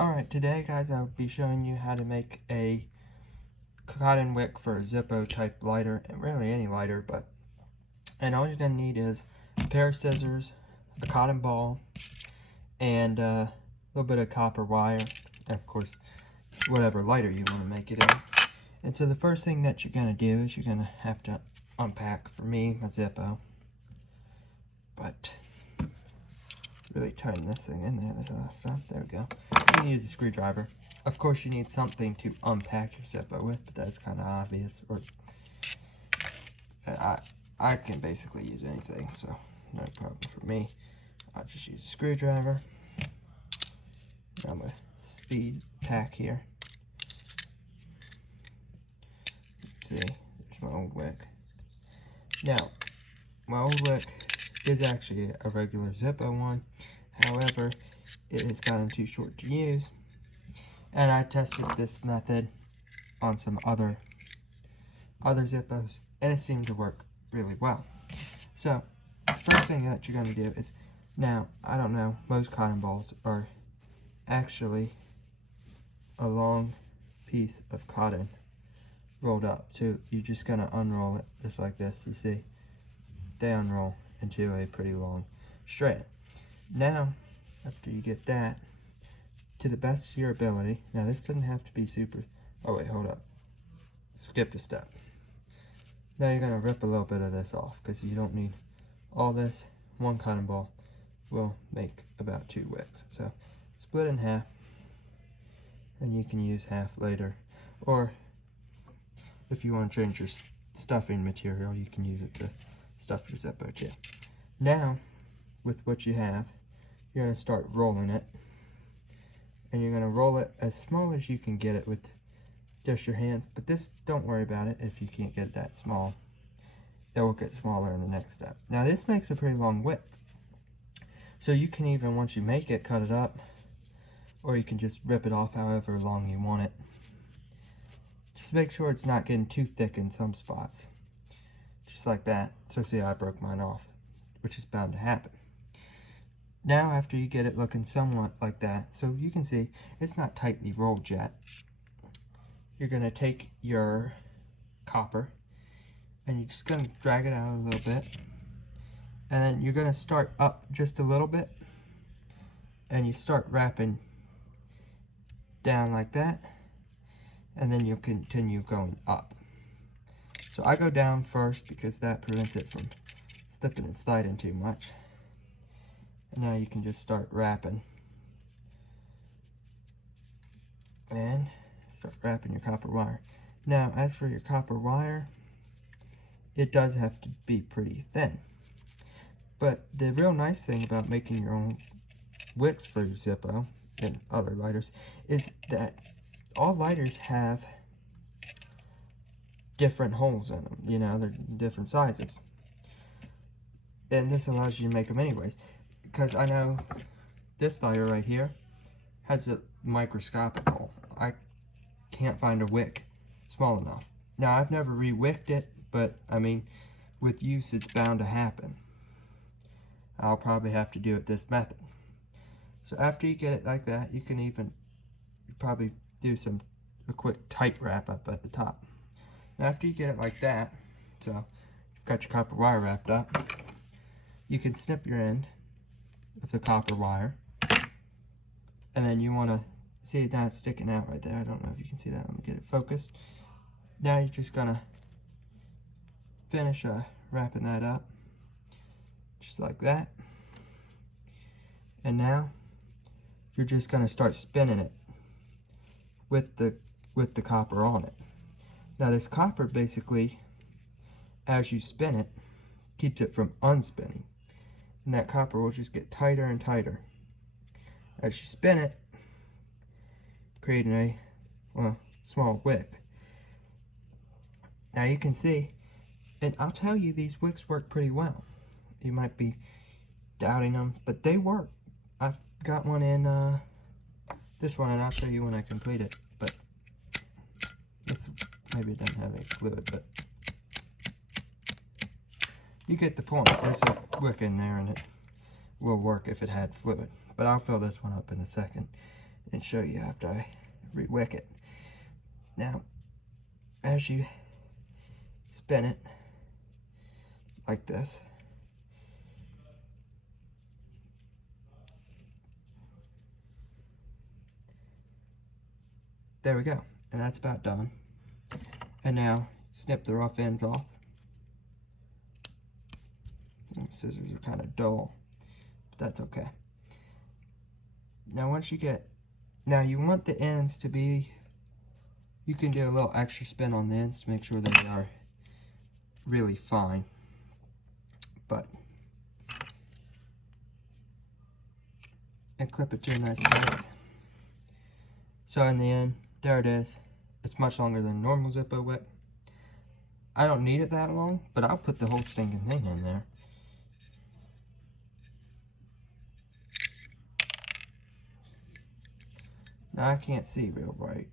Alright, today guys I'll be showing you how to make a cotton wick for a Zippo type lighter, and really any lighter, and all you're going to need is a pair of scissors, a cotton ball, and a little bit of copper wire, and of course whatever lighter you want to make it in. And so the first thing that you're going to do is you're going to have to unpack, for me, my Zippo, but really tighten this thing in there. There's a lot of stuff. There we go. You can use a screwdriver. Of course, you need something to unpack your Zippo with, but that's kind of obvious. Or I can basically use anything, so no problem for me. I'll just use a screwdriver. I'm a speed tack here. See, there's my old wick. Now, my old wick is actually a regular Zippo one. However, it has gotten too short to use, and I tested this method on some other Zippos, and it seemed to work really well. So, first thing that you're going to do is, now, I don't know, most cotton balls are actually a long piece of cotton rolled up. So you're just going to unroll it just like this. You see, they unroll into a pretty long strand. Now, after you get that, to the best of your ability, now this doesn't have to be super, oh wait, hold up, skipped a step. Now you're going to rip a little bit of this off, because you don't need all this. One cotton ball will make about 2 wicks. So split in half, and you can use half later, or if you want to change your stuffing material, you can use it to stuff your Zippo too. Now, with what you have, you're going to start rolling it, and you're going to roll it as small as you can get it with just your hands, but this, don't worry about it if you can't get it that small. It will get smaller in the next step. Now this makes a pretty long wick, so you can even, once you make it, cut it up, or you can just rip it off however long you want it. Just make sure it's not getting too thick in some spots, just like that. So see, I broke mine off, which is bound to happen. Now, after you get it looking somewhat like that, so you can see it's not tightly rolled yet, you're going to take your copper and you're just going to drag it out a little bit, and then you're going to start up just a little bit, and you start wrapping down like that, and then you'll continue going up. So I go down first because that prevents it from slipping and sliding too much. And now you can just start wrapping. And start wrapping your copper wire. Now, as for your copper wire, it does have to be pretty thin. But the real nice thing about making your own wicks for your Zippo and other lighters is that all lighters have different holes in them. You know, they're different sizes. And this allows you to make them anyways. Because I know this lighter right here has a microscopic hole. I can't find a wick small enough. Now, I've never re-wicked it, but I mean, with use, it's bound to happen. I'll probably have to do it this method. So after you get it like that, you can even probably do a quick tight wrap up at the top. Now, after you get it like that, so you've got your copper wire wrapped up, you can snip your end of the copper wire, and then you want to see it, now it's sticking out right there. I don't know if you can see that. Let me get it focused. Now you're just gonna finish wrapping that up just like that, and now you're just gonna start spinning it with the copper on it. Now this copper basically, as you spin it, keeps it from unspinning. And that copper will just get tighter and tighter as you spin it, creating a, well, small wick. Now you can see, and I'll tell you, these wicks work pretty well. You might be doubting them, but they work. I've got one in this one, and I'll show you when I complete it. But this, maybe it doesn't have any fluid, but you get the point. There's a wick in there, and it will work if it had fluid. But I'll fill this one up in a second. and show you after I re-wick it. Now, as you spin it like this, there we go, and that's about done. And now snip the rough ends off. Scissors are kind of dull, but that's okay. Now once you get, now you want the ends to be, you can do a little extra spin on the ends to make sure they are really fine. But, and clip it to a nice length. So in the end, there it is. It's much longer than normal Zippo wick. I don't need it that long, but I'll put the whole stinking thing in there. Now I can't see real bright.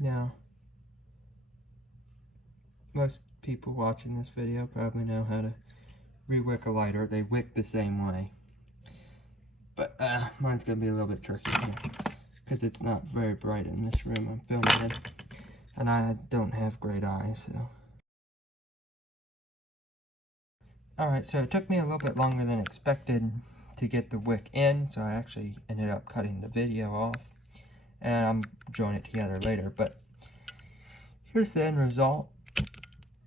Now, most people watching this video probably know how to re-wick a lighter. They wick the same way. But mine's gonna be a little bit tricky here because it's not very bright in this room I'm filming in. And I don't have great eyes, so. Alright, so it took me a little bit longer than expected to get the wick in, so I actually ended up cutting the video off. And I'm joining it together later, but here's the end result.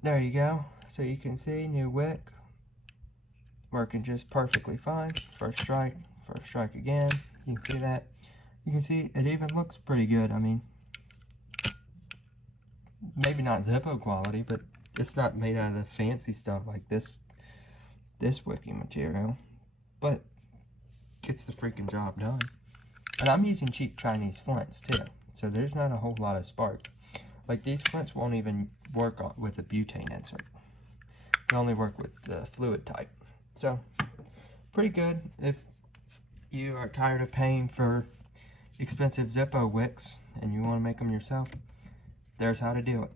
There you go. So you can see new wick working just perfectly fine. First strike again. You can see that. You can see it even looks pretty good. I mean, maybe not Zippo quality, but it's not made out of the fancy stuff like this wicking material, but gets the freaking job done. And I'm using cheap Chinese flints too, so there's not a whole lot of spark. Like these flints won't even work with a butane insert. They only work with the fluid type. So pretty good if you are tired of paying for expensive Zippo wicks and you want to make them yourself. There's how to do it.